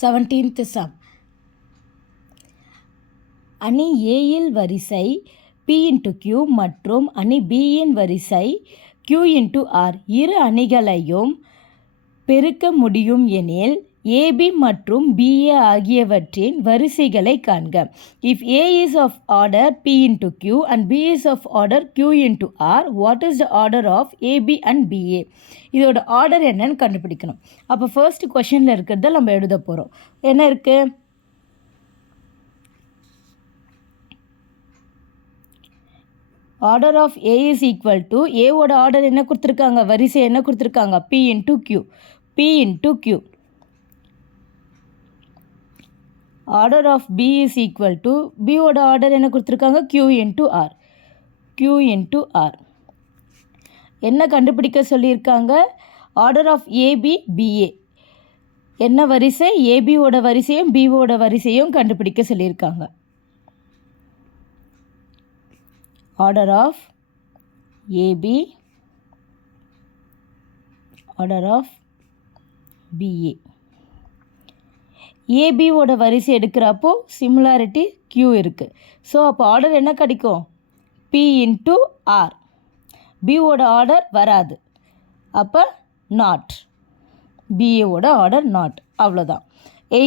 17th sum. அணி Aயில் வரிசை P into Q மற்றும் அணி Bயின் வரிசை Q into R இரு அணிகளையும் பெருக்க முடியும் எனில் AB மற்றும் BA ஆகியவற்றின் வரிசைகளை காண்க. If A is of order P into Q and B is of order Q into R, what is the order of AB and BA? இதோட ஆர்டர் என்னன்னு கண்டுபிடிக்கணும். அப்போ ஃபர்ஸ்ட் கொஷனில் இருக்கிறத நம்ம எழுத போகிறோம். என்ன இருக்குது? Order of A is equal to ஏவோட ஆர்டர் என்ன கொடுத்துருக்காங்க, வரிசை என்ன கொடுத்துருக்காங்க, P into Q. P into Q. Order of B is equal to Bயோட ஆர்டர் என்ன கொடுத்துருக்காங்க, Q into R. Q into R. என்ன கண்டுபிடிக்க சொல்லியிருக்காங்க? Order of AB BA. என்ன வரிசை? ABயோட வரிசையும் Bயோட வரிசையும் கண்டுபிடிக்க சொல்லியிருக்காங்க. order of AB, order of BA. AB ஓட வரிசை எடுக்கிறப்போ சிமிலாரிட்டி Q இருக்குது. ஸோ அப்போ ஆர்டர் என்ன கிடைக்கும்? P into R. B ஓட ஆர்டர் வராது, அப்போ நாட். BA ஓட ஆர்டர் நாட். அவ்வளோதான்.